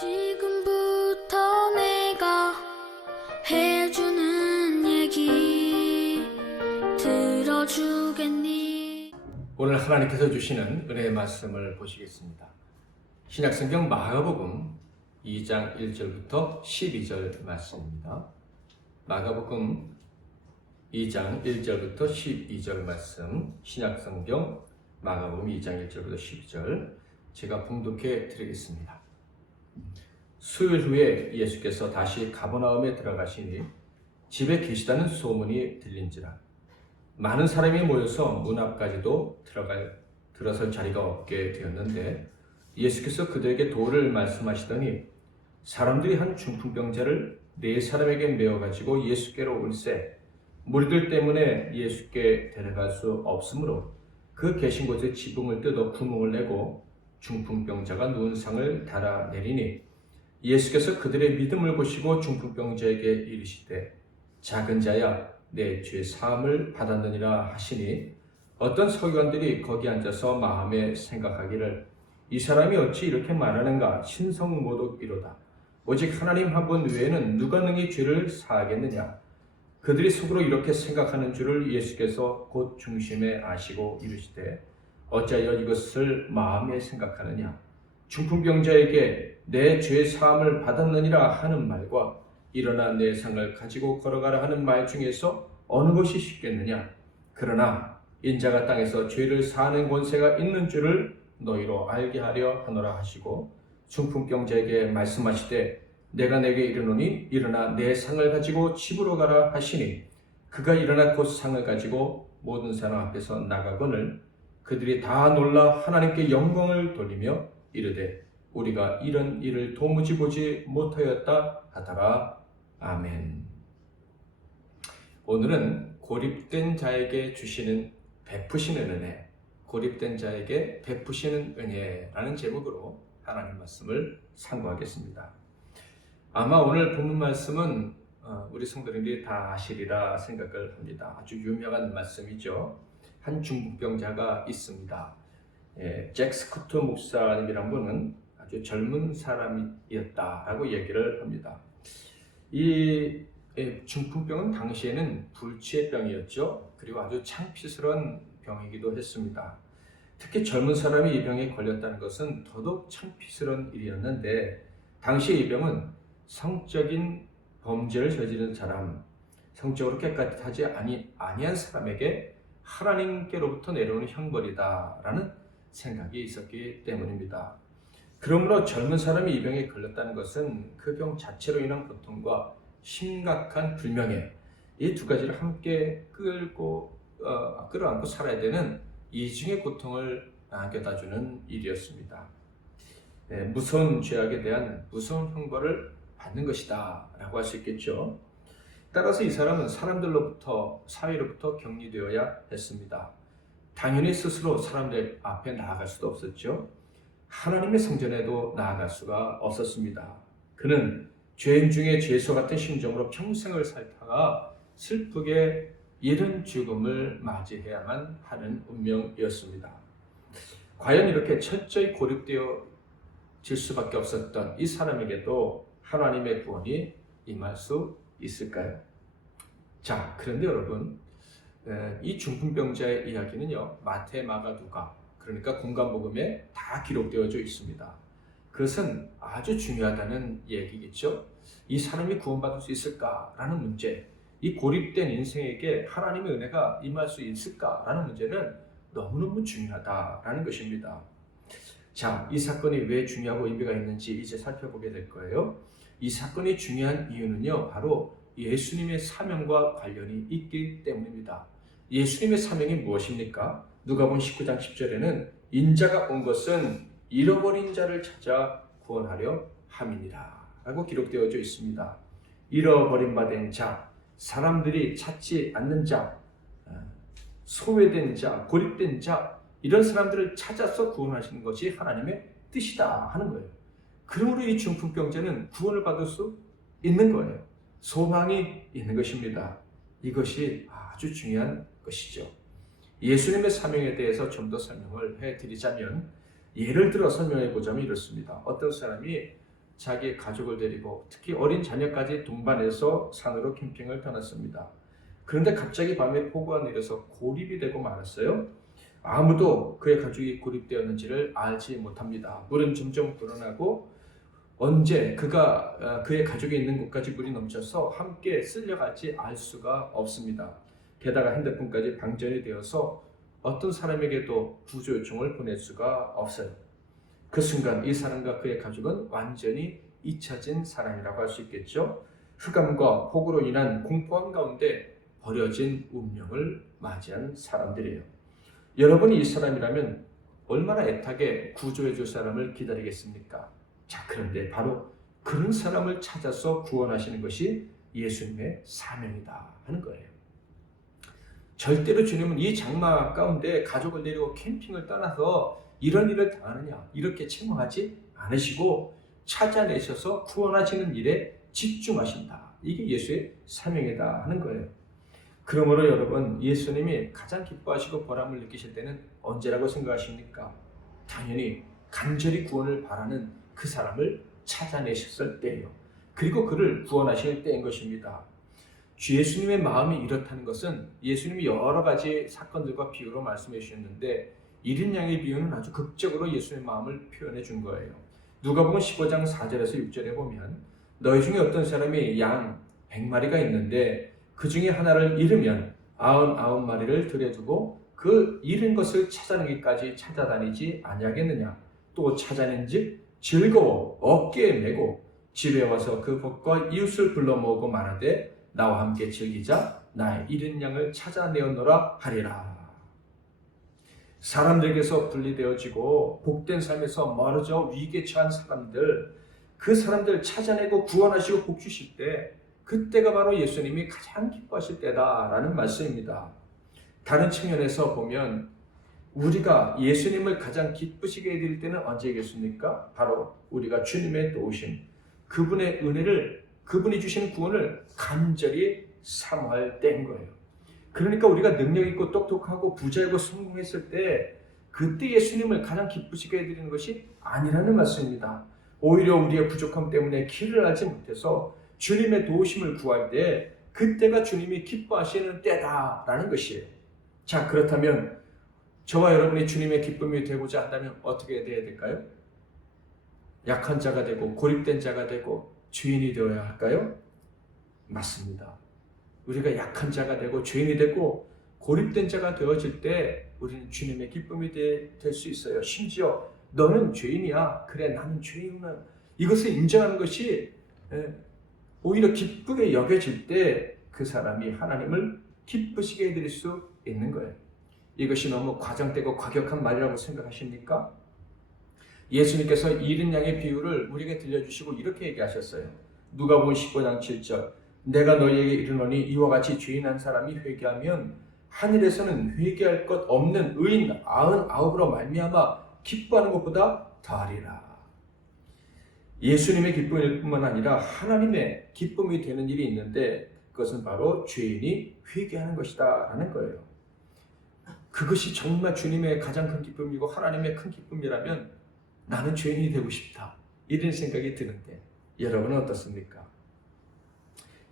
지금부터 내가 해주는 얘기 들어주겠니? 오늘 하나님께서 주시는 은혜의 말씀을 보시겠습니다. 신약성경 마가복음 2장 1절부터 12절 말씀입니다. 마가복음 2장 1절부터 12절 말씀, 신약성경 마가복음 2장 1절부터 12절 제가 봉독해 드리겠습니다. 수요일 후에 예수께서 다시 가버나움에 들어가시니 집에 계시다는 소문이 들린지라 많은 사람이 모여서 문 앞까지도 들어설 자리가 없게 되었는데 예수께서 그들에게 도를 말씀하시더니 사람들이 한 중풍병자를 4사람에게 메어가지고 예수께로 올세 무리들 때문에 예수께 데려갈 수 없으므로 그 계신 곳에 지붕을 뜯어 구멍을 내고 중풍병자가 누운 상을 달아내리니 예수께서 그들의 믿음을 보시고 중풍병자에게 이르시되 작은 자야 내 죄 사함을 받았느니라 하시니 어떤 서기관들이 거기 앉아서 마음에 생각하기를 이 사람이 어찌 이렇게 말하는가 신성모독이로다 오직 하나님 한 분 외에는 누가 능히 죄를 사하겠느냐 그들이 속으로 이렇게 생각하는 줄을 예수께서 곧 중심에 아시고 이르시되 어찌하여 이것을 마음에 생각하느냐 중풍병자에게 내 죄 사함을 받았느니라 하는 말과 일어나 내 상을 가지고 걸어가라 하는 말 중에서 어느 것이 쉽겠느냐 그러나 인자가 땅에서 죄를 사하는 권세가 있는 줄을 너희로 알게 하려 하노라 하시고 중풍병자에게 말씀하시되 내가 내게 이르노니 일어나 내 상을 가지고 집으로 가라 하시니 그가 일어나 곧 상을 가지고 모든 사람 앞에서 나가거늘 그들이 다 놀라 하나님께 영광을 돌리며 이르되 우리가 이런 일을 도무지 보지 못하였다 하더라. 아멘. 오늘은 고립된 자에게 주시는 베푸시는 은혜, 고립된 자에게 베푸시는 은혜라는 제목으로 하나님 말씀을 상고하겠습니다. 아마 오늘 본문 말씀은 우리 성도님들이 다 아시리라 생각을 합니다. 아주 유명한 말씀이죠. 한 중풍병자가 있습니다. 잭 스쿠트 목사님이란 분은 아주 젊은 사람이었다라고 얘기를 합니다. 이 중풍병은 당시에는 불치의병이었죠. 그리고 아주 창피스러운 병이기도 했습니다. 특히 젊은 사람이 이 병에 걸렸다는 것은 더더욱 창피스러운 일이었는데 당시 이 병은 성적인 범죄를 저지른 사람, 성적으로 깨끗하지 아니한 사람에게 하나님께로부터 내려오는 형벌이다라는 생각이 있었기 때문입니다. 그러므로 젊은 사람이 이 병에 걸렸다는 것은 그 병 자체로 인한 고통과 심각한 불명예 이 두 가지를 함께 끌어안고 살아야 되는 이중의 고통을 안겨다주는 일이었습니다. 무서운 죄악에 대한 무서운 형벌을 받는 것이다 라고 할 수 있겠죠. 따라서 이 사람은 사람들로부터 사회로부터 격리되어야 했습니다. 당연히 스스로 사람들 앞에 나아갈 수도 없었죠. 하나님의 성전에도 나아갈 수가 없었습니다. 그는 죄인 중에 죄수 같은 심정으로 평생을 살다가 슬프게 이른 죽음을 맞이해야만 하는 운명이었습니다. 과연 이렇게 철저히 고립되어질 수밖에 없었던 이 사람에게도 하나님의 구원이 임할 수 있을까요? 자, 그런데 여러분, 이 중풍병자의 이야기는요, 마태, 마가, 누가, 그러니까 공간복음에 다 기록되어져 있습니다. 그것은 아주 중요하다는 얘기겠죠. 이 사람이 구원받을 수 있을까라는 문제, 이 고립된 인생에게 하나님의 은혜가 임할 수 있을까라는 문제는 너무너무 중요하다라는 것입니다. 자, 이 사건이 왜 중요하고 의미가 있는지 이제 살펴보게 될 거예요. 이 사건이 중요한 이유는요, 바로 예수님의 사명과 관련이 있기 때문입니다. 예수님의 사명이 무엇입니까? 누가복음 19장 10절에는 인자가 온 것은 잃어버린 자를 찾아 구원하려 함이니라 라고 기록되어져 있습니다. 잃어버린 바 된 자, 사람들이 찾지 않는 자, 소외된 자, 고립된 자, 이런 사람들을 찾아서 구원하시는 것이 하나님의 뜻이다 하는 거예요. 그러므로 이 중풍병자는 구원을 받을 수 있는 거예요. 소망이 있는 것입니다. 이것이 아주 중요한 것이죠. 예수님의 사명에 대해서 좀 더 설명을 해드리자면 예를 들어 설명해 보자면 이렇습니다. 어떤 사람이 자기의 가족을 데리고 특히 어린 자녀까지 동반해서 산으로 캠핑을 떠났습니다. 그런데 갑자기 밤에 폭우가 내려서 고립이 되고 말았어요. 아무도 그의 가족이 고립되었는지를 알지 못합니다. 물은 점점 불어나고 언제 그의 가족이 있는 곳까지 물이 넘쳐서 함께 쓸려갈지 알 수가 없습니다. 게다가 핸드폰까지 방전이 되어서 어떤 사람에게도 구조 요청을 보낼 수가 없어요. 그 순간 이 사람과 그의 가족은 완전히 잊혀진 사람이라고 할 수 있겠죠. 흑암과 폭우로 인한 공포함 가운데 버려진 운명을 맞이한 사람들이에요. 여러분이 이 사람이라면 얼마나 애타게 구조해 줄 사람을 기다리겠습니까? 자, 그런데 바로 그런 사람을 찾아서 구원하시는 것이 예수님의 사명이다 하는 거예요. 절대로 주님은 이 장마 가운데 가족을 데리고 캠핑을 떠나서 이런 일을 당하느냐 이렇게 책망하지 않으시고 찾아내셔서 구원하시는 일에 집중하신다. 이게 예수의 사명이다 하는 거예요. 그러므로 여러분, 예수님이 가장 기뻐하시고 보람을 느끼실 때는 언제라고 생각하십니까? 당연히 간절히 구원을 바라는 그 사람을 찾아내셨을 때예요. 그리고 그를 구원하실 때인 것입니다. 주 예수님의 마음이 이렇다는 것은 예수님이 여러 가지 사건들과 비유로 말씀해 주셨는데 1인 양의 비유는 아주 극적으로 예수님의 마음을 표현해 준 거예요. 누가복음 15장 4절에서 6절에 보면 너희 중에 어떤 사람이 양 100마리가 있는데 그 중에 하나를 잃으면 99마리를 들여두고 그 잃은 것을 찾아내기까지 찾아다니지 아니하겠느냐. 또 찾아낸즉 즐거워 어깨에 메고 집에 와서 그 벗과 이웃을 불러 모으고 말하되 나와 함께 즐기자 나의 잃은 양을 찾아내었노라 하리라. 사람들에게서 분리되어지고 복된 삶에서 멀어져 위기에 처한 사람들, 그 사람들 찾아내고 구원하시고 복 주실 때 그때가 바로 예수님이 가장 기뻐하실 때다라는 말씀입니다. 다른 측면에서 보면 우리가 예수님을 가장 기쁘시게 해드릴 때는 언제겠습니까? 바로 우리가 주님의 도우심, 그분의 은혜를, 그분이 주신 구원을 간절히 사모할 때인 거예요. 그러니까 우리가 능력 있고 똑똑하고 부자이고 성공했을 때 그때 예수님을 가장 기쁘시게 해드리는 것이 아니라는 말씀입니다. 오히려 우리의 부족함 때문에 길을 알지 못해서 주님의 도우심을 구할 때 그때가 주님이 기뻐하시는 때다라는 것이에요. 자, 그렇다면 저와 여러분이 주님의 기쁨이 되고자 한다면 어떻게 돼야 될까요? 약한 자가 되고 고립된 자가 되고 죄인이 되어야 할까요? 맞습니다. 우리가 약한 자가 되고 죄인이 되고 고립된 자가 되어질 때 우리는 주님의 기쁨이 될 수 있어요. 심지어 너는 죄인이야. 그래, 나는 죄인이야. 이것을 인정하는 것이 오히려 기쁘게 여겨질 때 그 사람이 하나님을 기쁘시게 해드릴 수 있는 거예요. 이것이 너무 과장되고 과격한 말이라고 생각하십니까? 예수님께서 잃은 양의 비유를 우리에게 들려주시고 이렇게 얘기하셨어요. 누가복음 15장 7절 내가 너희에게 이르노니 이와 같이 죄인한 사람이 회개하면 하늘에서는 회개할 것 없는 의인 99으로 말미암아 기뻐하는 것보다 더하리라. 예수님의 기쁨일 뿐만 아니라 하나님의 기쁨이 되는 일이 있는데 그것은 바로 죄인이 회개하는 것이다 라는 거예요. 그것이 정말 주님의 가장 큰 기쁨이고 하나님의 큰 기쁨이라면 나는 죄인이 되고 싶다 이런 생각이 드는데 여러분은 어떻습니까?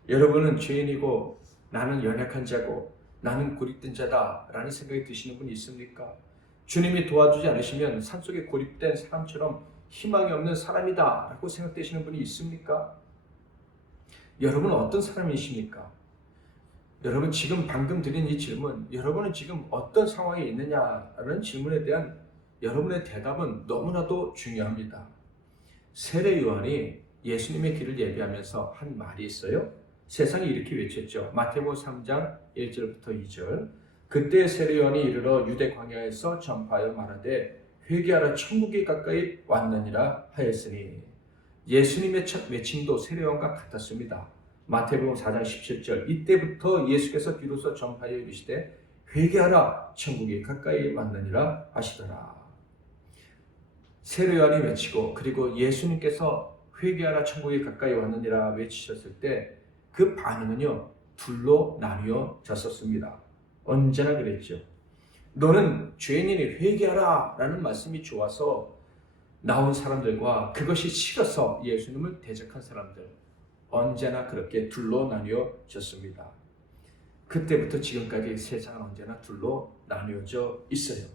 여러분은 죄인이고 나는 연약한 자고 나는 고립된 자다 라는 생각이 드시는 분이 있습니까? 주님이 도와주지 않으시면 산속에 고립된 사람처럼 희망이 없는 사람이다 라고 생각되시는 분이 있습니까? 여러분은 어떤 사람이십니까? 여러분 지금 방금 드린 이 질문, 여러분은 지금 어떤 상황에 있느냐라는 질문에 대한 여러분의 대답은 너무나도 중요합니다. 세례 요한이 예수님의 길을 예비하면서 한 말이 있어요. 세상이 이렇게 외쳤죠. 마태복음 3장 1절부터 2절 그때 세례 요한이 이르러 유대 광야에서 전파하여 말하되 회개하라 천국이 가까이 왔느니라 하였으니 예수님의 첫 외침도 세례 요한과 같았습니다. 마태복음 4장 17절 이때부터 예수께서 비로소 전파하여 이르시되 회개하라 천국이 가까이 왔느니라 하시더라. 세례 요한이 외치고 그리고 예수님께서 회개하라 천국이 가까이 왔느니라 외치셨을 때 그 반응은요 둘로 나뉘어졌었습니다. 언제나 그랬죠. 너는 죄인이니 회개하라 라는 말씀이 좋아서 나온 사람들과 그것이 싫어서 예수님을 대적한 사람들, 언제나 그렇게 둘로 나뉘어졌습니다. 그때부터 지금까지 세상은 언제나 둘로 나뉘어져 있어요.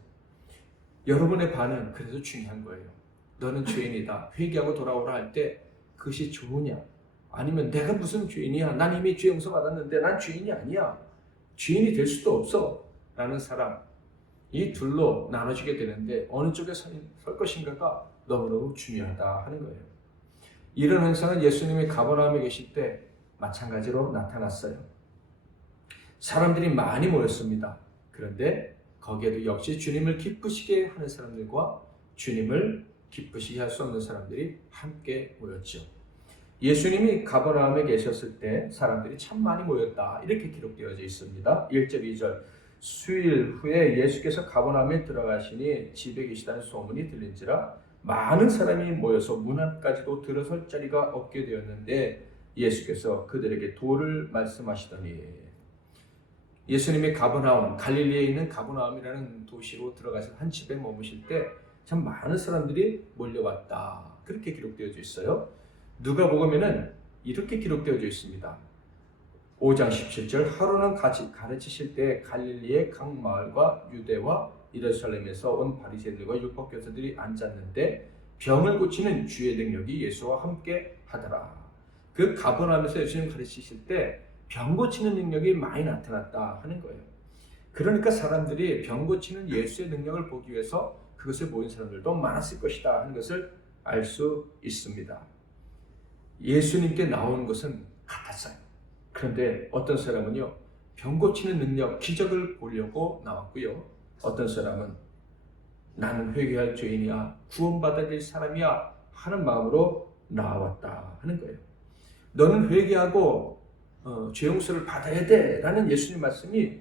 여러분의 반응 그래서 중요한 거예요. 너는 죄인이다. 회개하고 돌아오라 할 때 그것이 좋으냐? 아니면 내가 무슨 죄인이야? 난 이미 죄 용서 받았는데 난 죄인이 아니야. 죄인이 될 수도 없어. 라는 사람, 이 둘로 나눠지게 되는데 어느 쪽에 설 것인가가 너무너무 중요하다 하는 거예요. 이런 현상은 예수님이 가버나움에 계실 때 마찬가지로 나타났어요. 사람들이 많이 모였습니다. 그런데 거기에도 역시 주님을 기쁘시게 하는 사람들과 주님을 기쁘시게 할 수 없는 사람들이 함께 모였죠. 예수님이 가버나움에 계셨을 때 사람들이 참 많이 모였다. 이렇게 기록되어져 있습니다. 1절, 2절. 수일 후에 예수께서 가버나움에 들어가시니 집에 계시다는 소문이 들린지라 많은 사람이 모여서 문 앞까지도 들어설 자리가 없게 되었는데 예수께서 그들에게 도를 말씀하시더니, 예수님이 가버나움, 갈릴리에 있는 가버나움이라는 도시로 들어가서 한 집에 머무실 때 참 많은 사람들이 몰려왔다. 그렇게 기록되어져 있어요. 누가복음에는 이렇게 기록되어져 있습니다. 5장 17절. 하루는 가르치실 때 갈릴리의 각 마을과 유대와 예루살렘에서 온 바리새인들과 율법 교사들이 앉았는데 병을 고치는 주의 능력이 예수와 함께 하더라. 그 가버나움에서 예수님 가르치실 때 병 고치는 능력이 많이 나타났다 하는 거예요. 그러니까 사람들이 병 고치는 예수의 능력을 보기 위해서 그것에 모인 사람들도 많았을 것이다 하는 것을 알 수 있습니다. 예수님께 나오는 것은 같았어요. 그런데 어떤 사람은요, 병 고치는 능력, 기적을 보려고 나왔고요. 어떤 사람은 나는 회개할 죄인이야, 구원받아야 될 사람이야 하는 마음으로 나왔다 하는 거예요. 너는 회개하고 죄 용서를 받아야 돼 라는 예수님 말씀이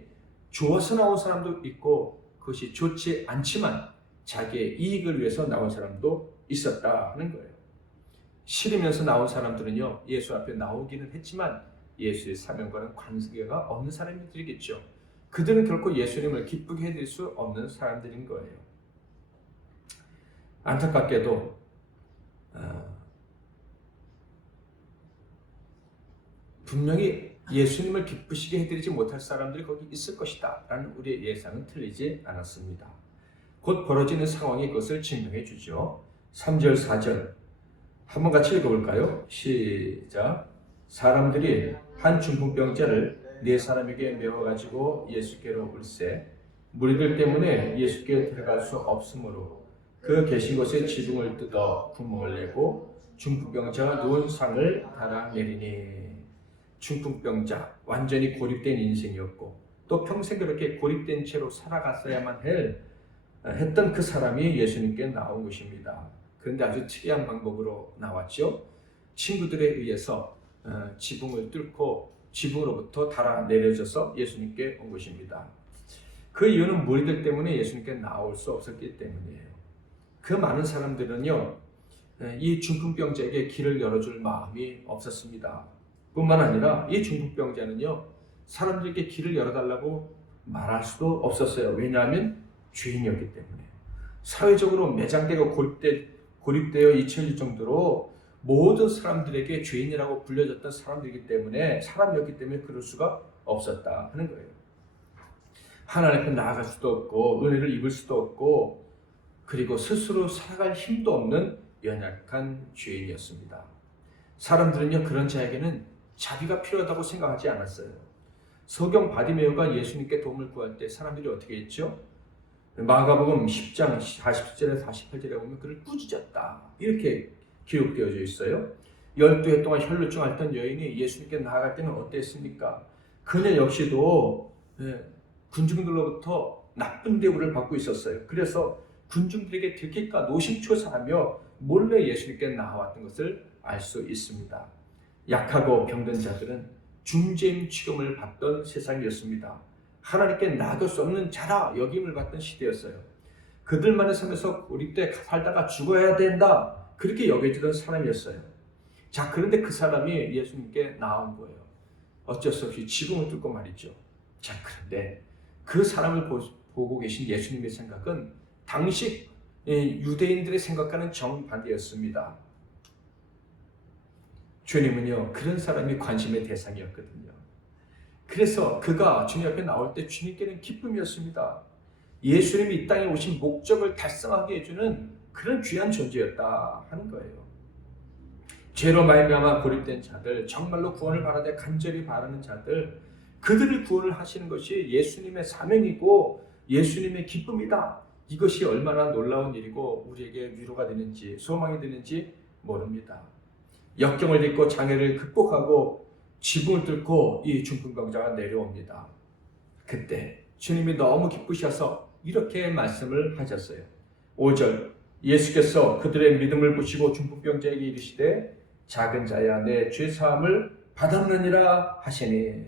좋아서 나온 사람도 있고 그것이 좋지 않지만 자기의 이익을 위해서 나온 사람도 있었다 하는 거예요. 싫으면서 나온 사람들은요, 예수 앞에 나오기는 했지만 예수의 사명과는 관계가 없는 사람들이겠죠. 그들은 결코 예수님을 기쁘게 해드릴 수 없는 사람들인 거예요. 안타깝게도 분명히 예수님을 기쁘시게 해드리지 못할 사람들이 거기 있을 것이다 라는 우리의 예상은 틀리지 않았습니다. 곧 벌어지는 상황이 그것을 증명해 주죠. 3절 4절 한번 같이 읽어볼까요? 시작. 사람들이 한 중풍병자를 네 사람에게 메워가지고 예수께로 올세 무리들 때문에 예수께 들어갈 수 없으므로 그 계신 곳에 지붕을 뜯어 구멍을 내고 중풍병자가 누운 상을 달아내리니, 중풍병자, 완전히 고립된 인생이었고 또 평생 그렇게 고립된 채로 살아갔어야만 했던 그 사람이 예수님께 나온 것입니다. 그런데 아주 특이한 방법으로 나왔죠. 친구들에 의해서 지붕을 뚫고 지붕으로부터 달아내려져서 예수님께 온 것입니다. 그 이유는 무리들 때문에 예수님께 나올 수 없었기 때문이에요. 그 많은 사람들은요, 이 중풍병자에게 길을 열어줄 마음이 없었습니다. 뿐만 아니라 이 중풍병자는요, 사람들에게 길을 열어달라고 말할 수도 없었어요. 왜냐하면 죄인이었기 때문에. 사회적으로 매장되고 고립되어 잊혀질 정도로 모든 사람들에게 죄인이라고 불려졌던 사람들이기 때문에, 사람이었기 때문에 그럴 수가 없었다 하는 거예요. 하나님 앞에 나아갈 수도 없고 은혜를 입을 수도 없고 그리고 스스로 살아갈 힘도 없는 연약한 죄인이었습니다. 사람들은요, 그런 자에게는 자비가 필요하다고 생각하지 않았어요. 서경 바디메오가 예수님께 도움을 구할 때 사람들이 어떻게 했죠? 마가복음 10장 40절에 48절에 보면 그를 꾸짖었다 이렇게 기록되어져 있어요. 12해 동안 혈루증 앓던 여인이 예수님께 나아갈 때는 어땠습니까? 그녀 역시도 군중들로부터 나쁜 대우를 받고 있었어요. 그래서 군중들에게 들킬까 노심초사하며 몰래 예수님께 나왔던 것을 알 수 있습니다. 약하고 병든 자들은 중재임 취급을 받던 세상이었습니다. 하나님께 나아갈 수 없는 자라 여김을 받던 시대였어요. 그들만의 삶에서 고립돼 살다가 죽어야 된다 그렇게 여겨지던 사람이었어요. 자, 그런데 그 사람이 예수님께 나온 거예요. 어쩔 수 없이 지붕을 뚫고 말이죠. 자, 그런데 그 사람을 보고 계신 예수님의 생각은 당시 유대인들의 생각과는 정반대였습니다. 주님은요, 그런 사람이 관심의 대상이었거든요. 그래서 그가 주님 앞에 나올 때 주님께는 기쁨이었습니다. 예수님이 이 땅에 오신 목적을 달성하게 해주는 그런 귀한 존재였다 하는 거예요. 죄로 말미암아 고립된 자들, 정말로 구원을 바라되 간절히 바라는 자들, 그들을 구원을 하시는 것이 예수님의 사명이고 예수님의 기쁨이다. 이것이 얼마나 놀라운 일이고 우리에게 위로가 되는지 소망이 되는지 모릅니다. 역경을 딛고 장애를 극복하고 지붕을 뚫고 이 중풍병자가 내려옵니다. 그때 주님이 너무 기쁘셔서 이렇게 말씀을 하셨어요. 5절, 예수께서 그들의 믿음을 보시고 중풍병자에게 이르시되 작은 자야 내 죄사함을 받았느니라 하시니.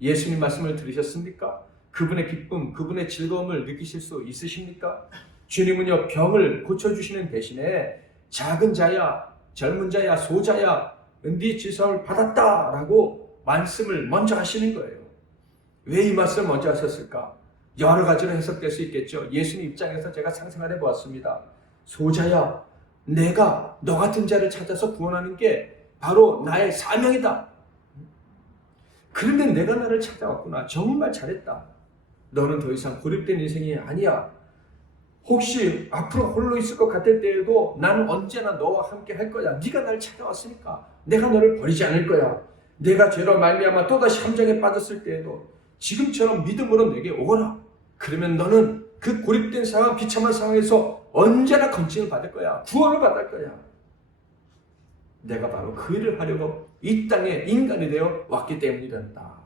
예수님 말씀을 들으셨습니까? 그분의 기쁨, 그분의 즐거움을 느끼실 수 있으십니까? 주님은요, 병을 고쳐주시는 대신에 작은 자야, 젊은 자야, 소자야, 네 죄사함을 받았다라고 말씀을 먼저 하시는 거예요. 왜 이 말씀을 먼저 하셨을까? 여러 가지로 해석될 수 있겠죠. 예수님 입장에서 제가 상상을 해보았습니다. 소자야, 내가 너 같은 자를 찾아서 구원하는 게 바로 나의 사명이다. 그런데 내가 나를 찾아왔구나. 정말 잘했다. 너는 더 이상 고립된 인생이 아니야. 혹시 앞으로 홀로 있을 것 같을 때에도 나는 언제나 너와 함께 할 거야. 네가 나를 찾아왔으니까 내가 너를 버리지 않을 거야. 내가 죄로 말미암아 또다시 함정에 빠졌을 때에도 지금처럼 믿음으로 내게 오거라. 그러면 너는 그 고립된 상황, 비참한 상황에서 언제나 건진을 받을 거야. 구원을 받을 거야. 내가 바로 그 일을 하려고 이 땅에 인간이 되어 왔기 때문이란다.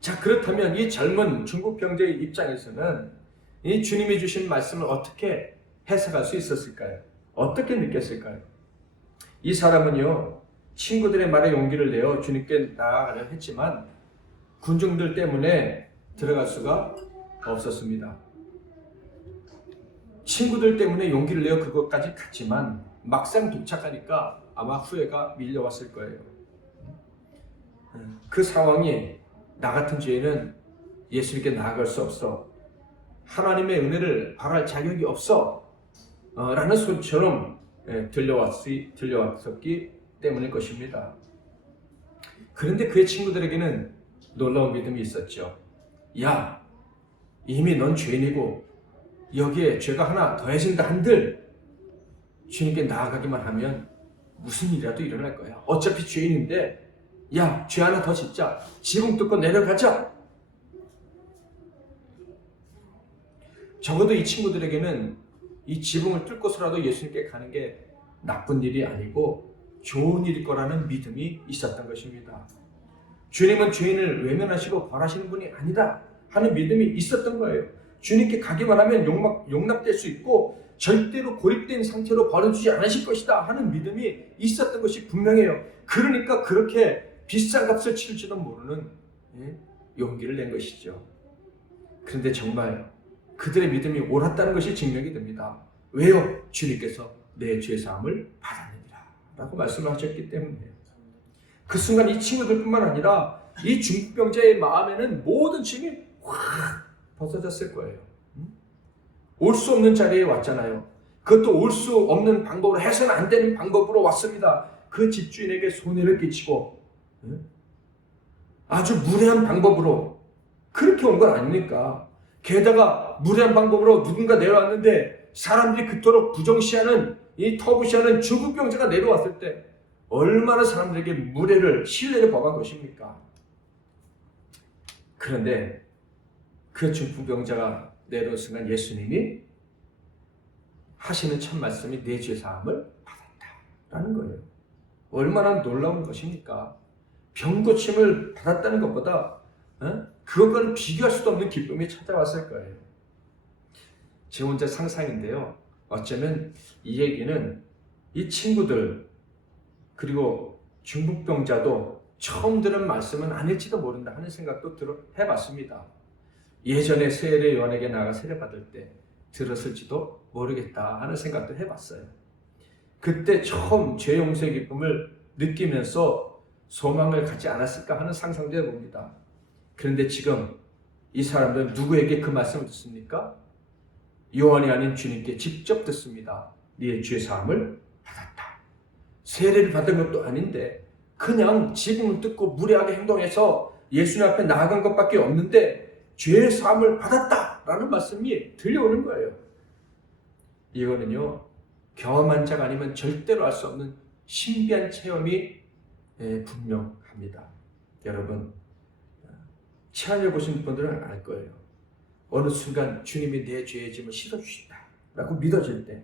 자, 그렇다면 이 젊은 중풍병자의 입장에서는 이 주님이 주신 말씀을 어떻게 해석할 수 있었을까요? 어떻게 느꼈을까요? 이 사람은요, 친구들의 말에 용기를 내어 주님께 나아가려 했지만 군중들 때문에 들어갈 수가 없었습니다. 친구들 때문에 용기를 내어 그것까지 갔지만 막상 도착하니까 아마 후회가 밀려왔을 거예요. 그 상황이 나 같은 죄인은 예수님께 나아갈 수 없어. 하나님의 은혜를 바랄 자격이 없어. 라는 소리처럼 들려왔었기 때문일 것입니다. 그런데 그의 친구들에게는 놀라운 믿음이 있었죠. 야, 이미 넌 죄인이고 여기에 죄가 하나 더해진다 한들 주님께 나아가기만 하면 무슨 일이라도 일어날 거야. 어차피 죄인인데 야, 죄 하나 더 짓자. 지붕 뚫고 내려가자. 적어도 이 친구들에게는 이 지붕을 뚫고서라도 예수님께 가는 게 나쁜 일이 아니고 좋은 일일 거라는 믿음이 있었던 것입니다. 주님은 죄인을 외면하시고 벌하시는 분이 아니다 하는 믿음이 있었던 거예요. 주님께 가기만 하면 용납될 수 있고 절대로 고립된 상태로 버려주지 않으실 것이다 하는 믿음이 있었던 것이 분명해요. 그러니까 그렇게 비싼 값을 치를지도 모르는 용기를 낸 것이죠. 그런데 정말 그들의 믿음이 옳았다는 것이 증명이 됩니다. 왜요? 주님께서 내 죄사함을 받았느니라 라고 말씀을 하셨기 때문이에요. 그 순간 이 친구들뿐만 아니라 이 중풍병자의 마음에는 모든 짐이 확 벗어졌을 거예요. 올 수 없는 자리에 왔잖아요. 그것도 올 수 없는 방법으로, 해서는 안 되는 방법으로 왔습니다. 그 집주인에게 손해를 끼치고 아주 무례한 방법으로 그렇게 온 건 아닙니까? 게다가 무례한 방법으로 누군가 내려왔는데 사람들이 그토록 부정시하는 이 터부시하는 중풍병자가 내려왔을 때 얼마나 사람들에게 무례를, 신뢰를 범한 것입니까? 그런데 그 중풍병자가 내려온 순간 예수님이 하시는 첫 말씀이 내 죄사함을 받았다라는 거예요. 얼마나 놀라운 것입니까? 병고침을 받았다는 것보다 그것과는 비교할 수도 없는 기쁨이 찾아왔을 거예요. 제 혼자 상상인데요. 어쩌면 이 얘기는 이 친구들 그리고 중풍병자도 처음 들은 말씀은 아닐지도 모른다 하는 생각도 해봤습니다. 예전에 세례 요한에게 나가 세례 받을 때 들었을지도 모르겠다 하는 생각도 해봤어요. 그때 처음 죄 용서의 기쁨을 느끼면서 소망을 갖지 않았을까 하는 상상도 해봅니다. 그런데 지금 이 사람들은 누구에게 그 말씀을 듣습니까? 요한이 아닌 주님께 직접 듣습니다. 네 죄 사함을 받았다. 세례를 받은 것도 아닌데 그냥 지붕을 뜯고 무례하게 행동해서 예수님 앞에 나아간 것밖에 없는데 죄 사함을 받았다라는 말씀이 들려오는 거예요. 이거는요, 경험한 자가 아니면 절대로 알 수 없는 신비한 체험이 분명합니다. 여러분, 체험해 보신 분들은 알 거예요. 어느 순간 주님이 내 죄의 짐을 씻어주신다라고 믿어질 때,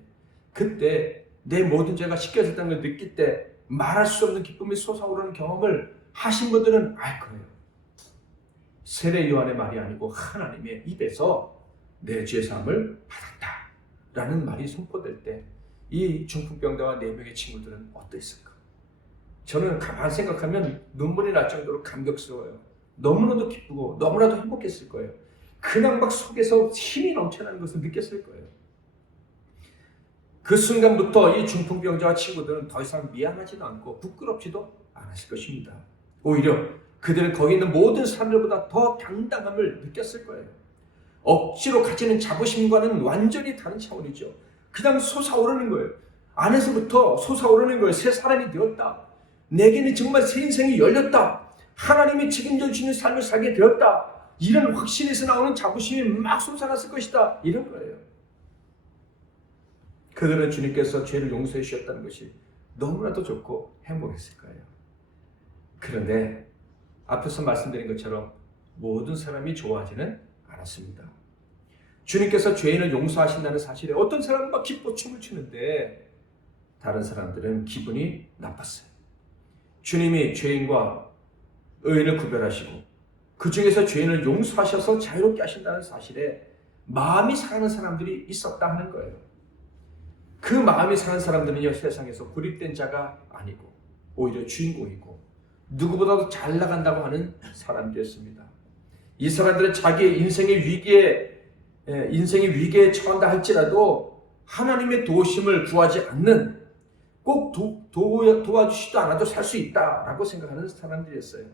그때 내 모든 죄가 씻겨졌다는 걸 느낄 때 말할 수 없는 기쁨이 솟아오르는 경험을 하신 분들은 알 거예요. 세례 요한의 말이 아니고 하나님의 입에서 내 죄 사함을 받았다라는 말이 선포될 때 이 중풍병자와 4명의 친구들은 어떠했을까? 저는 가만 생각하면 눈물이 날 정도로 감격스러워요. 너무나도 기쁘고 너무나도 행복했을 거예요. 그냥 막 속에서 힘이 넘쳐나는 것을 느꼈을 거예요. 그 순간부터 이 중풍병자와 친구들은 더 이상 미안하지도 않고 부끄럽지도 않았을 것입니다. 오히려 그들은 거기 있는 모든 사람들보다 더 당당함을 느꼈을 거예요. 억지로 가지는 자부심과는 완전히 다른 차원이죠. 그냥 솟아오르는 거예요. 안에서부터 솟아오르는 거예요. 새 사람이 되었다. 내게는 정말 새 인생이 열렸다. 하나님이 책임져 주시는 삶을 살게 되었다. 이런 확신에서 나오는 자부심이 막 솟아났을 것이다. 이런 거예요. 그들은 주님께서 죄를 용서해 주셨다는 것이 너무나도 좋고 행복했을 거예요. 그런데 앞에서 말씀드린 것처럼 모든 사람이 좋아하지는 않았습니다. 주님께서 죄인을 용서하신다는 사실에 어떤 사람은 막 기뻐 춤을 추는데 다른 사람들은 기분이 나빴어요. 주님이 죄인과 의인을 구별하시고 그 중에서 죄인을 용서하셔서 자유롭게 하신다는 사실에 마음이 상하는 사람들이 있었다 하는 거예요. 그 마음이 상한 사람들은요, 세상에서 고립된 자가 아니고 오히려 주인공이고 누구보다도 잘 나간다고 하는 사람들이었습니다. 이 사람들은 자기의 인생의 위기에 처한다 할지라도 하나님의 도우심을 구하지 않는, 꼭 도와주시지도 않아도 살 수 있다라고 생각하는 사람들이었어요.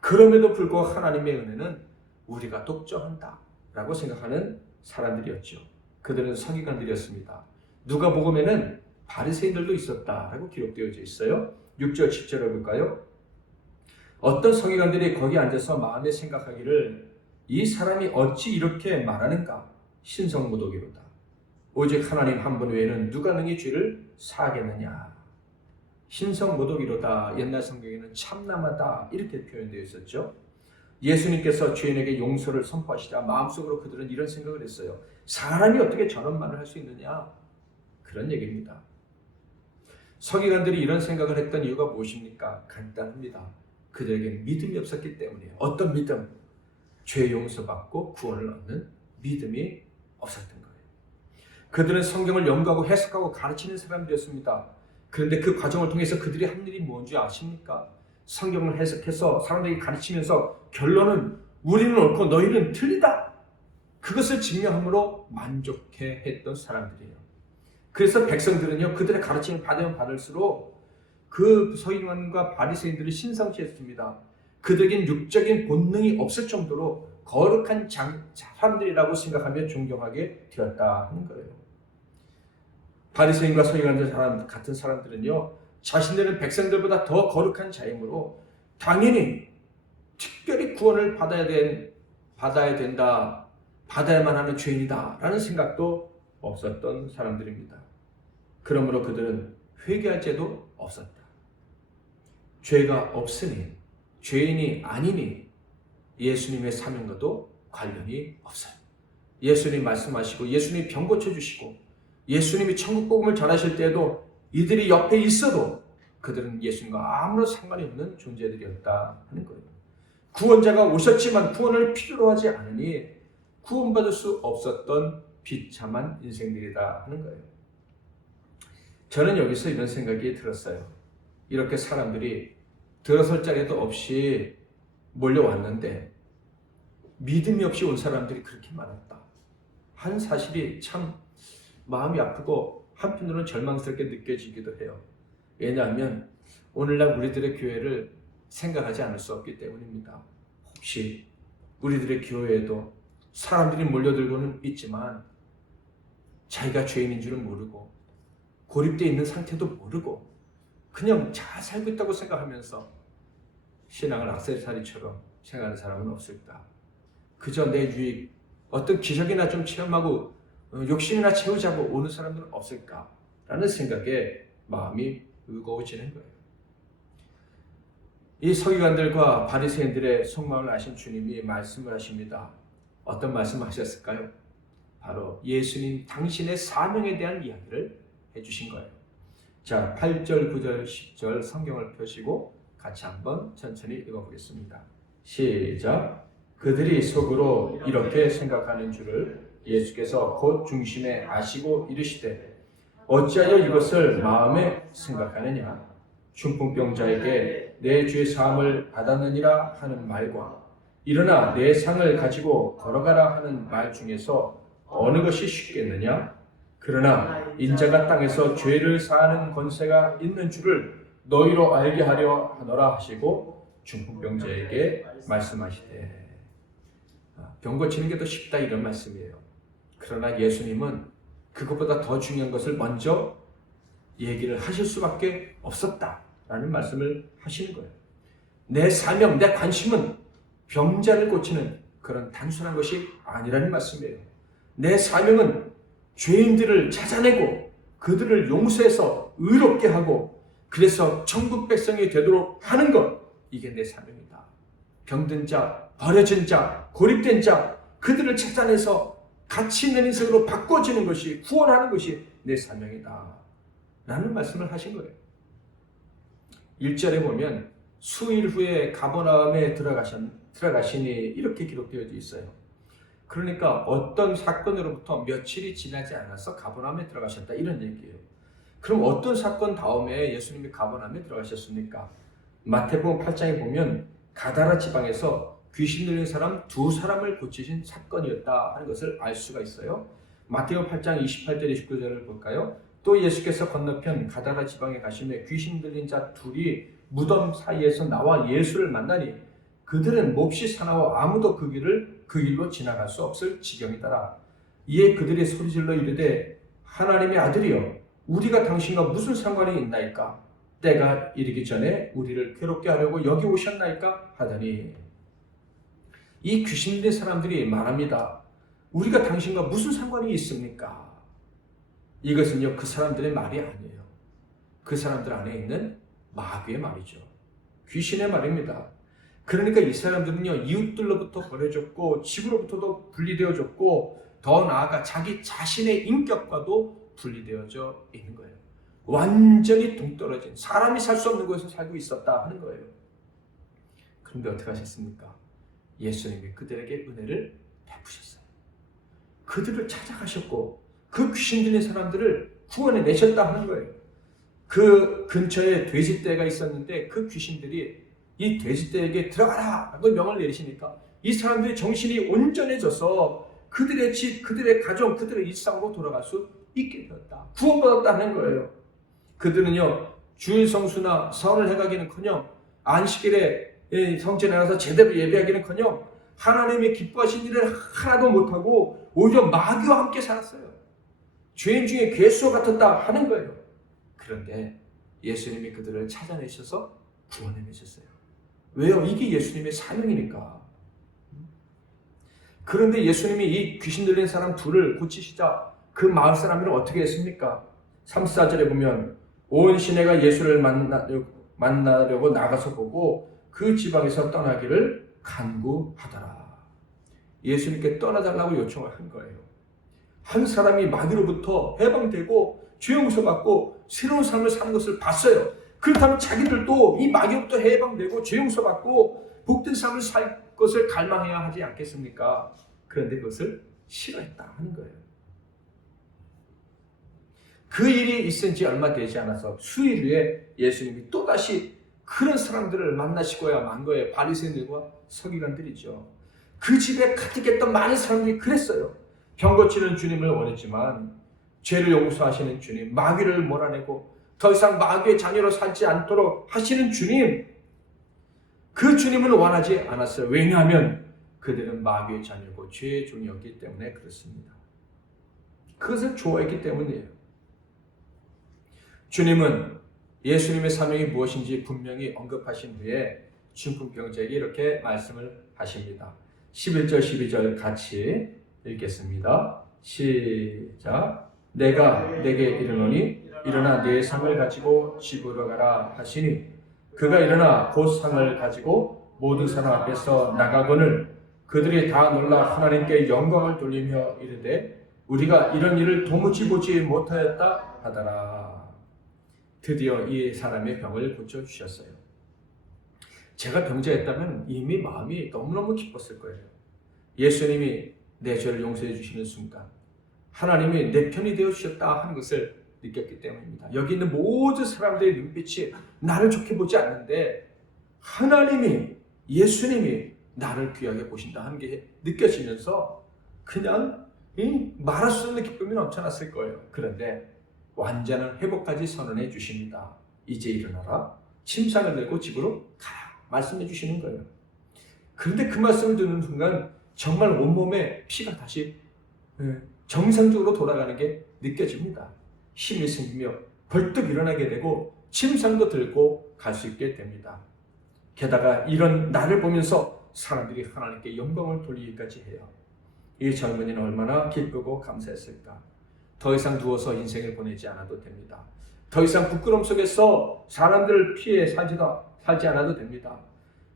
그럼에도 불구하고 하나님의 은혜는 우리가 독점한다라고 생각하는 사람들이었죠. 그들은 서기관들이었습니다. 누가복음에는 바리새인들도 있었다라고 기록되어져 있어요. 6절 7절을 볼까요? 어떤 서기관들이 거기 앉아서 마음에 생각하기를 이 사람이 어찌 이렇게 말하는가? 신성모독이로다. 오직 하나님 한 분 외에는 누가 능히 죄를 사하겠느냐? 신성모독이로다. 옛날 성경에는 참남하다 이렇게 표현되어 있었죠. 예수님께서 죄인에게 용서를 선포하시자 마음속으로 그들은 이런 생각을 했어요. 사람이 어떻게 저런 말을 할 수 있느냐? 그런 얘기입니다. 서기관들이 이런 생각을 했던 이유가 무엇입니까? 간단합니다. 그들에게 믿음이 없었기 때문이에요. 어떤 믿음? 죄 용서받고 구원을 얻는 믿음이 없었던 거예요. 그들은 성경을 연구하고 해석하고 가르치는 사람들이었습니다. 그런데 그 과정을 통해서 그들이 한 일이 뭔지 아십니까? 성경을 해석해서 사람들이 가르치면서 결론은 우리는 옳고 너희는 틀리다. 그것을 증명함으로 만족해 했던 사람들이에요. 그래서 백성들은요, 그들의 가르침을 받으면 받을수록 그 서기관과 바리새인들을 신성시했습니다. 그들에겐 육적인 본능이 없을 정도로 거룩한 사람들이라고 생각하며 존경하게 되었다 하는 거예요. 바리새인과 서기관들 같은 사람들은요, 자신들은 백성들보다 더 거룩한 자이므로 당연히 특별히 구원을 받아야만 하는 죄인이다 라는 생각도 없었던 사람들입니다. 그러므로 그들은 회개할 죄도 없었다. 죄가 없으니, 죄인이 아니니 예수님의 사명과도 관련이 없어요. 예수님 말씀하시고 예수님이 병 고쳐주시고 예수님이 천국 복음을 전하실 때에도 이들이 옆에 있어도 그들은 예수님과 아무런 상관이 없는 존재들이었다 하는 거예요. 구원자가 오셨지만 구원을 필요로 하지 않으니 구원받을 수 없었던 비참한 인생들이다 하는 거예요. 저는 여기서 이런 생각이 들었어요. 이렇게 사람들이 들어설 자리도 없이 몰려왔는데 믿음이 없이 온 사람들이 그렇게 많았다 한 사실이 참 마음이 아프고 한편으로는 절망스럽게 느껴지기도 해요. 왜냐하면 오늘날 우리들의 교회를 생각하지 않을 수 없기 때문입니다. 혹시 우리들의 교회에도 사람들이 몰려들고는 있지만 자기가 죄인인 줄은 모르고 고립되어 있는 상태도 모르고 그냥 잘 살고 있다고 생각하면서 신앙을 악세사리처럼 생각하는 사람은 없을까? 그저 내 유익, 어떤 기적이나 좀 체험하고 욕심이나 채우자고 오는 사람들은 없을까? 라는 생각에 마음이 무거워지는 거예요. 이 서기관들과 바리새인들의 속마음을 아신 주님이 말씀을 하십니다. 어떤 말씀을 하셨을까요? 바로 예수님 당신의 사명에 대한 이야기를 해주신 거예요. 자, 8절, 9절, 10절 성경을 펴시고 같이 한번 천천히 읽어보겠습니다. 시작. 그들이 속으로 이렇게 생각하는 줄을 예수께서 곧 중심에 아시고 이르시되 어찌하여 이것을 마음에 생각하느냐? 중풍병자에게 내 죄 사함을 받았느니라 하는 말과 일어나 내 상을 가지고 걸어가라 하는 말 중에서 어느 것이 쉽겠느냐? 그러나 인자가 땅에서 죄를 사하는 권세가 있는 줄을 너희로 알게 하려 하노라 하시고 중풍병자에게 말씀하시되. 병 고치는 게 더 쉽다 이런 말씀이에요. 그러나 예수님은 그것보다 더 중요한 것을 먼저 얘기를 하실 수밖에 없었다라는 말씀을 하시는 거예요. 내 사명, 내 관심은 병자를 고치는 그런 단순한 것이 아니라는 말씀이에요. 내 사명은 죄인들을 찾아내고 그들을 용서해서 의롭게 하고 그래서 천국 백성이 되도록 하는 것, 이게 내 사명이다. 병든 자, 버려진 자, 고립된 자, 그들을 찾아내서 가치 있는 인생으로 바꿔주는 것이, 구원하는 것이 내 사명이다 라는 말씀을 하신 거예요. 1절에 보면 수일 후에 가버나움에 들어가시니 이렇게 기록되어 있어요. 그러니까 어떤 사건으로부터 며칠이 지나지 않아서 가버나움에 들어가셨다 이런 얘기예요. 그럼 어떤 사건 다음에 예수님이 가버나움에 들어가셨습니까? 마태복음 8장에 보면 가다라 지방에서 귀신 들린 사람 2사람을 고치신 사건이었다 하는 것을 알 수가 있어요. 마태복음 8장 28절 29절을 볼까요? 또 예수께서 건너편 가다라 지방에 가시며 귀신 들린 자 2이 무덤 사이에서 나와 예수를 만나니 그들은 몹시 사나워 아무도 그 길로 지나갈 수 없을 지경이더라. 이에 그들이 소리질러 이르되 하나님의 아들이여 우리가 당신과 무슨 상관이 있나이까? 때가 이르기 전에 우리를 괴롭게 하려고 여기 오셨나이까? 하더니 이 귀신 들린 사람들이 말합니다. 우리가 당신과 무슨 상관이 있습니까? 이것은요 그 사람들의 말이 아니에요. 그 사람들 안에 있는 마귀의 말이죠. 귀신의 말입니다. 그러니까 이 사람들은요 이웃들로부터 버려졌고 집으로부터도 분리되어졌고 더 나아가 자기 자신의 인격과도 분리되어져 있는 거예요. 완전히 동떨어진, 사람이 살 수 없는 곳에서 살고 있었다 하는 거예요. 그런데 어떻게 하셨습니까? 예수님이 그들에게 은혜를 베푸셨어요. 그들을 찾아가셨고 그 귀신 들린 사람들을 구원해 내셨다 하는 거예요. 그 근처에 돼지떼가 있었는데 그 귀신들이 이 돼지떼에게 들어가라 라고 명을 내리시니까 이 사람들의 정신이 온전해져서 그들의 집, 그들의 가정, 그들의 일상으로 돌아갈 수 있게 되었다. 구원받았다는 거예요. 그들은요 주일 성수나 사원을 해가기는커녕 안식일에 성전에 가서 제대로 예배하기는커녕 하나님이 기뻐하신 일을 하나도 못하고 오히려 마귀와 함께 살았어요. 죄인 중에 괴수와 같았다 하는 거예요. 그런데 예수님이 그들을 찾아내셔서 구원해내셨어요. 왜요? 이게 예수님의 사명이니까. 그런데 예수님이 이 귀신 들린 사람 2를 고치시자 그 마을 사람들은 어떻게 했습니까? 3, 4절에 보면 온 시내가 예수를 만나려고 나가서 보고 그 지방에서 떠나기를 간구하더라. 예수님께 떠나달라고 요청을 한 거예요. 한 사람이 마귀로부터 해방되고 죄 용서받고 새로운 삶을 사는 것을 봤어요. 그렇다면 자기들도 이 마귀로부터 해방되고 죄 용서받고 복된 삶을 살 것을 갈망해야 하지 않겠습니까? 그런데 그것을 싫어했다 하는 거예요. 그 일이 있은 지 얼마 되지 않아서 수일 후에 예수님이 또다시 그런 사람들을 만나시고야 만 거예요. 바리새인들과 서기관들이죠. 그 집에 가득했던 많은 사람들이 그랬어요. 병 고치는 주님을 원했지만 죄를 용서하시는 주님, 마귀를 몰아내고 더 이상 마귀의 자녀로 살지 않도록 하시는 주님, 그 주님을 원하지 않았어요. 왜냐하면 그들은 마귀의 자녀고 죄의 종이었기 때문에 그렇습니다. 그것을 좋아했기 때문이에요. 주님은 예수님의 사명이 무엇인지 분명히 언급하신 후에 중풍병자에게 이렇게 말씀을 하십니다. 11절 12절 같이 읽겠습니다. 시작. 내가 내게 이르노니 일어나 네 상을 가지고 집으로 가라 하시니 그가 일어나 곧 상을 가지고 모든 사람 앞에서 나가거늘 그들이 다 놀라 하나님께 영광을 돌리며 이르되 우리가 이런 일을 도무지 보지 못하였다 하더라. 드디어 이 사람의 병을 고쳐주셨어요. 제가 병자였다면 이미 마음이 너무너무 기뻤을 거예요. 예수님이 내 죄를 용서해 주시는 순간 하나님이 내 편이 되어주셨다 하는 것을 느꼈기 때문입니다. 여기 있는 모든 사람들의 눈빛이 나를 좋게 보지 않는데 하나님이, 예수님이 나를 귀하게 보신다 하는 게 느껴지면서 그냥 말할 수 없는 기쁨이 넘쳐났을 거예요. 그런데 완전한 회복까지 선언해 주십니다. 이제 일어나라. 침상을 들고 집으로 가라. 말씀해 주시는 거예요. 그런데 그 말씀을 듣는 순간 정말 온몸에 피가 다시 정상적으로 돌아가는 게 느껴집니다. 힘이 생기며 벌떡 일어나게 되고 침상도 들고 갈 수 있게 됩니다. 게다가 이런 나를 보면서 사람들이 하나님께 영광을 돌리기까지 해요. 이 젊은이는 얼마나 기쁘고 감사했을까. 더 이상 누워서 인생을 보내지 않아도 됩니다. 더 이상 부끄러움 속에서 사람들을 피해 살지 않아도 됩니다.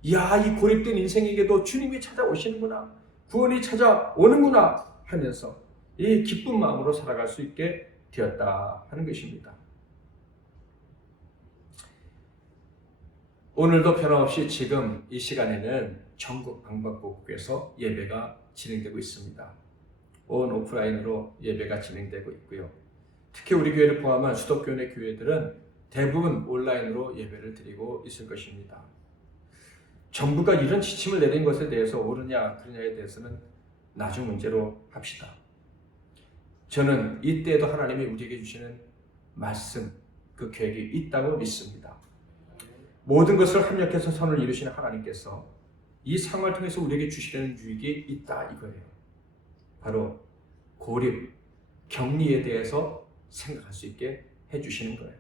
이야, 이 고립된 인생에게도 주님이 찾아오시는구나, 구원이 찾아오는구나 하면서 이 기쁜 마음으로 살아갈 수 있게 되었다 하는 것입니다. 오늘도 변함없이 지금 이 시간에는 전국 방방곡곡에서 예배가 진행되고 있습니다. 온 오프라인으로 예배가 진행되고 있고요. 특히 우리 교회를 포함한 수도권의 교회들은 대부분 온라인으로 예배를 드리고 있을 것입니다. 정부가 이런 지침을 내린 것에 대해서 옳으냐 그르냐에 대해서는 나중 문제로 합시다. 저는 이때에도 하나님이 우리에게 주시는 말씀, 그 계획이 있다고 믿습니다. 모든 것을 합력해서 선을 이루시는 하나님께서 이 상황을 통해서 우리에게 주시려는 유익이 있다 이거예요. 바로 고립, 격리에 대해서 생각할 수 있게 해주시는 거예요.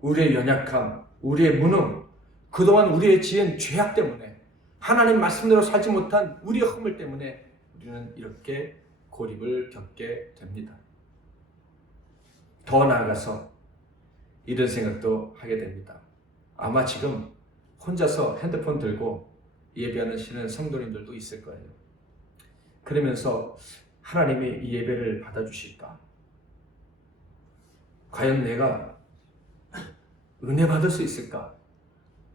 우리의 연약함, 우리의 무능, 그동안 우리의 지은 죄악 때문에 하나님 말씀대로 살지 못한 우리의 허물 때문에 우리는 이렇게 고립을 겪게 됩니다. 더 나아가서 이런 생각도 하게 됩니다. 아마 지금 혼자서 핸드폰 들고 예배하시는 성도님들도 있을 거예요. 그러면서 하나님이 이 예배를 받아주실까? 과연 내가 은혜 받을 수 있을까?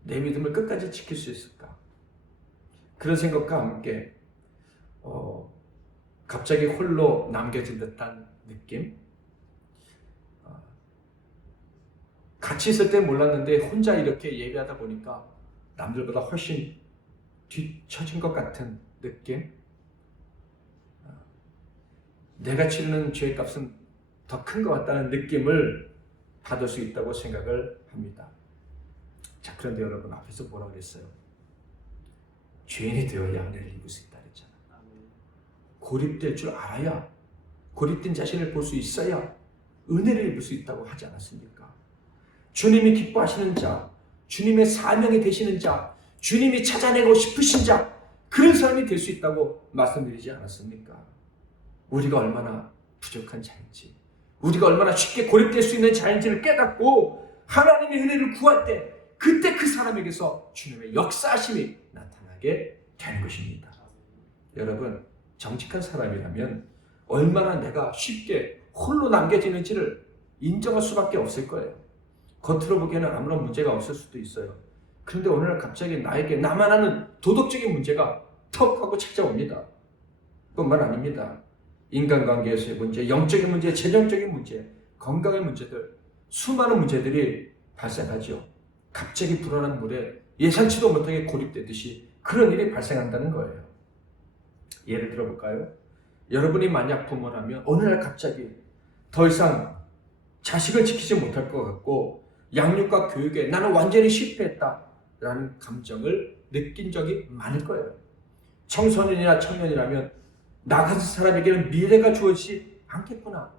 내 믿음을 끝까지 지킬 수 있을까? 그런 생각과 함께 갑자기 홀로 남겨진 듯한 느낌? 같이 있을 때 몰랐는데 혼자 이렇게 예배하다 보니까 남들보다 훨씬 뒤처진 것 같은 느낌? 내가 치르는 죄의 값은 더 큰 것 같다는 느낌을 받을 수 있다고 생각을 합니다. 자, 그런데 여러분 앞에서 뭐라 그랬어요? 죄인이 되어야 은혜를 입을 수 있다 그랬잖아. 고립될 줄 알아야, 고립된 자신을 볼 수 있어야 은혜를 입을 수 있다고 하지 않았습니까? 주님이 기뻐하시는 자, 주님의 사명이 되시는 자, 주님이 찾아내고 싶으신 자, 그런 사람이 될 수 있다고 말씀드리지 않았습니까? 우리가 얼마나 부족한 자인지, 우리가 얼마나 쉽게 고립될 수 있는 자인지를 깨닫고 하나님의 은혜를 구할 때 그때 그 사람에게서 주님의 역사하심이 나타나게 되는 것입니다. 여러분, 정직한 사람이라면 얼마나 내가 쉽게 홀로 남겨지는지를 인정할 수밖에 없을 거예요. 겉으로 보기에는 아무런 문제가 없을 수도 있어요. 그런데 오늘날 갑자기 나에게 나만 아는 도덕적인 문제가 턱 하고 찾아옵니다. 뿐만 아닙니다. 인간관계에서의 문제, 영적인 문제, 재정적인 문제, 건강의 문제들, 수많은 문제들이 발생하죠. 갑자기 불어난 물에 예상치도 못하게 고립되듯이 그런 일이 발생한다는 거예요. 예를 들어볼까요? 여러분이 만약 부모라면 어느 날 갑자기 더 이상 자식을 지키지 못할 것 같고 양육과 교육에 나는 완전히 실패했다라는 감정을 느낀 적이 많을 거예요. 청소년이나 청년이라면 나 같은 사람에게는 미래가 주어지지 않겠구나.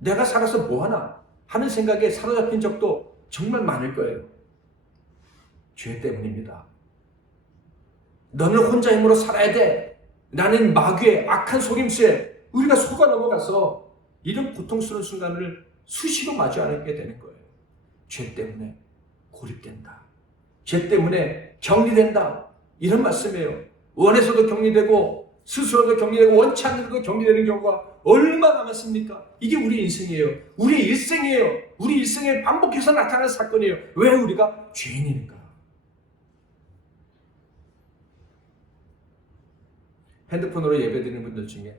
내가 살아서 뭐하나 하는 생각에 사로잡힌 적도 정말 많을 거예요. 죄 때문입니다. 너는 혼자 힘으로 살아야 돼. 나는 마귀의 악한 속임수에 우리가 속아 넘어가서 이런 고통스러운 순간을 수시로 마주하게 되는 거예요. 죄 때문에 고립된다. 죄 때문에 격리된다. 이런 말씀이에요. 원에서도 격리되고 스스로도 격리되고 원치 않는데도 격리되는 경우가 얼마나 많습니까? 이게 우리 인생이에요. 우리 일생이에요. 우리 일생에 반복해서 나타나는 사건이에요. 왜 우리가 죄인이니까? 핸드폰으로 예배드리는 분들 중에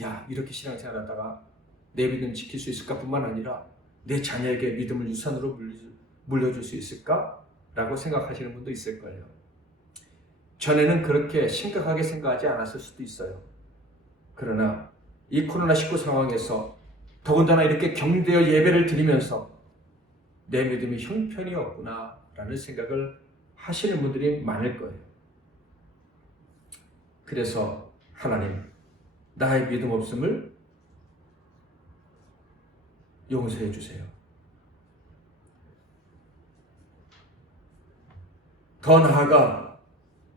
야, 이렇게 신앙생활하다가 내 믿음 지킬 수 있을까 뿐만 아니라 내 자녀에게 믿음을 유산으로 물려줄 수 있을까? 라고 생각하시는 분도 있을 거예요. 전에는 그렇게 심각하게 생각하지 않았을 수도 있어요. 그러나 이 코로나19 상황에서 더군다나 이렇게 격리되어 예배를 드리면서 내 믿음이 형편이 없구나 라는 생각을 하시는 분들이 많을 거예요. 그래서 하나님, 나의 믿음 없음을 용서해 주세요. 더 나아가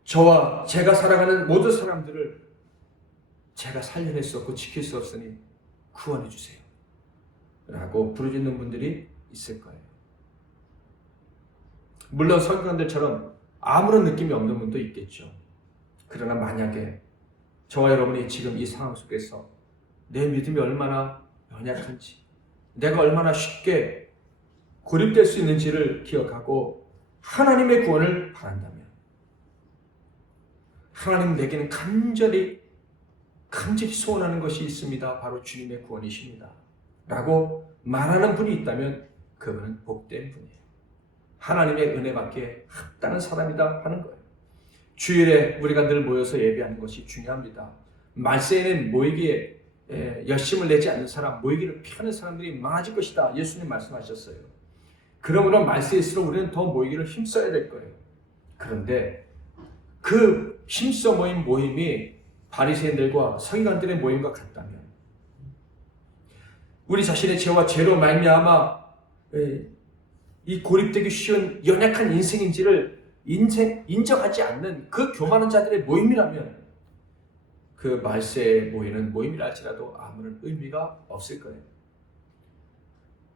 저와 제가 살아가는 모든 사람들을 제가 살려낼 수 없고 지킬 수 없으니 구원해 주세요. 라고 부르짖는 분들이 있을 거예요. 물론 서기관들처럼 아무런 느낌이 없는 분도 있겠죠. 그러나 만약에 저와 여러분이 지금 이 상황 속에서 내 믿음이 얼마나 연약한지, 내가 얼마나 쉽게 고립될 수 있는지를 기억하고 하나님의 구원을 바란다면, 하나님 내게는 간절히 소원하는 것이 있습니다. 바로 주님의 구원이십니다. 라고 말하는 분이 있다면 그분은 복된 분이에요. 하나님의 은혜밖에 합당한 사람이다 하는 거예요. 주일에 우리가 늘 모여서 예배하는 것이 중요합니다. 말세에는 모이기에 열심을 내지 않는 사람, 모이기를 피하는 사람들이 많아질 것이다. 예수님 말씀하셨어요. 그러므로 말세일수록 우리는 더 모이기를 힘써야 될 거예요. 그런데 그 힘써 모인 모임이 바리새인들과 서기관들의 모임과 같다면, 우리 자신의 죄와 죄로 말미암아 이 고립되기 쉬운 연약한 인생인지를 인정하지 않는 그 교만한 자들의 모임이라면 그 말세에 모이는 모임이라 할지라도 아무런 의미가 없을 거예요.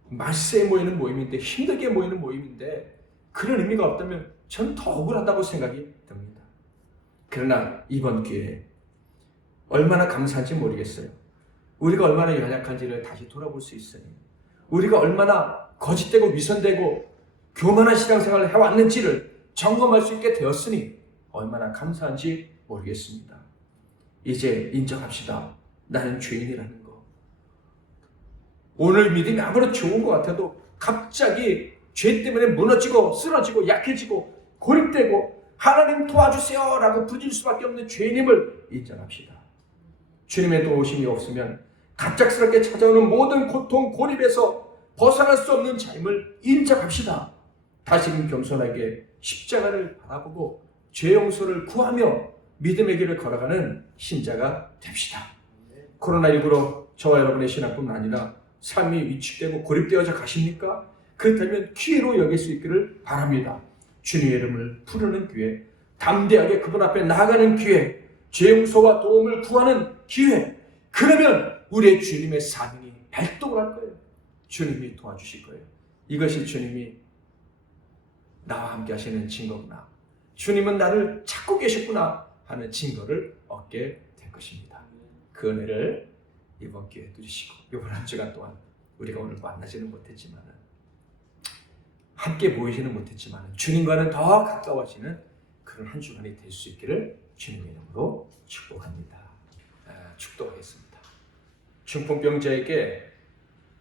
말세에 모이는 모임인데, 힘들게 모이는 모임인데 그런 의미가 없다면 전 더 억울하다고 생각이 듭니다. 그러나 이번 기회에 얼마나 감사한지 모르겠어요. 우리가 얼마나 연약한지를 다시 돌아볼 수 있으니, 우리가 얼마나 거짓되고 위선되고 교만한 신앙생활을 해왔는지를 점검할 수 있게 되었으니 얼마나 감사한지 모르겠습니다. 이제 인정합시다. 나는 죄인이라는 거. 오늘 믿음이 아무리 좋은 것 같아도 갑자기 죄 때문에 무너지고 쓰러지고 약해지고 고립되고 하나님 도와주세요 라고 부르짖을 수밖에 없는 죄인임을 인정합시다. 주님의 도우심이 없으면 갑작스럽게 찾아오는 모든 고통, 고립에서 벗어날 수 없는 자임을 인정합시다. 다시금 겸손하게 십자가를 바라보고 죄 용서를 구하며 믿음의 길을 걸어가는 신자가 됩시다. 코로나19로 저와 여러분의 신앙뿐만 아니라 삶이 위축되고 고립되어져 가십니까? 그렇다면 기회로 여길 수 있기를 바랍니다. 주님의 이름을 부르는 기회, 담대하게 그분 앞에 나아가는 기회, 죄 용서와 도움을 구하는 기회. 그러면 우리의 주님의 사명이 발동을 할 거예요. 주님이 도와주실 거예요. 이것이 주님이 나와 함께 하시는 증거구나, 주님은 나를 찾고 계셨구나 하는 증거를 얻게 될 것입니다. 그 은혜를 이번 기회에 누리시고, 이번 한 주간 동안 우리가 오늘 만나지는 못했지만, 함께 모이지는 못했지만 주님과는 더 가까워지는 그런 한 주간이 될 수 있기를 주님의 이름으로 축복합니다. 축도하겠습니다. 중풍병자에게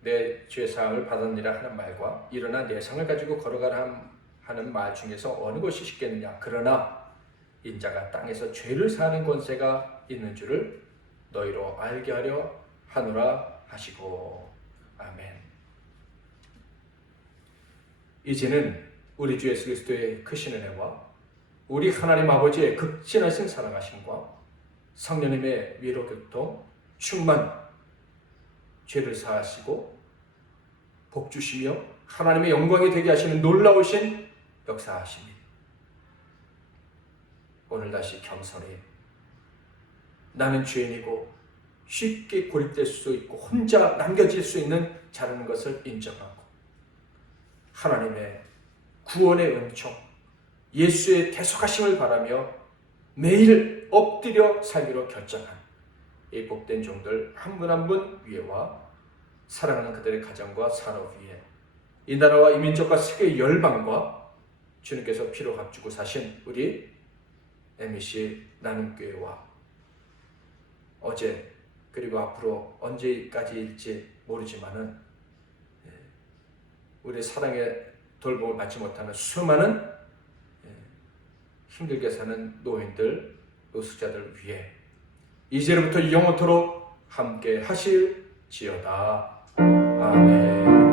내 죄사함을 받았느니라 하는 말과 일어나 내 상을 가지고 걸어가라 하는 말 중에서 어느 것이 쉽겠느냐? 그러나 인자가 땅에서 죄를 사하는 권세가 있는 줄을 너희로 알게 하려 하노라 하시고. 아멘. 이제는 우리 주 예수 그리스도의 크신 은혜와 우리 하나님 아버지의 극진하신 사랑하심과 성령님의 위로 교통 충만 죄를 사하시고 복 주시며 하나님의 영광이 되게 하시는 놀라우신 역사하심이 오늘 다시 겸손히 나는 죄인이고 쉽게 고립될 수 있고 혼자 남겨질 수 있는 자라는 것을 인정하고 하나님의 구원의 은총, 예수의 대속하심을 바라며 매일 엎드려 살기로 결정한 이 복된 종들 한 분 한 분 위에와 사랑하는 그들의 가정과 산업 위에 이 나라와 이 민족과 세계 열방과 주님께서 피로 값주고 사신 우리 MBC 나눔교회와 어제 그리고 앞으로 언제까지일지 모르지만은 우리 사랑의 돌봄을 받지 못하는 수많은 힘들게 사는 노인들, 노숙자들 위해 이제로부터 영원토록 함께 하실지어다. 아멘.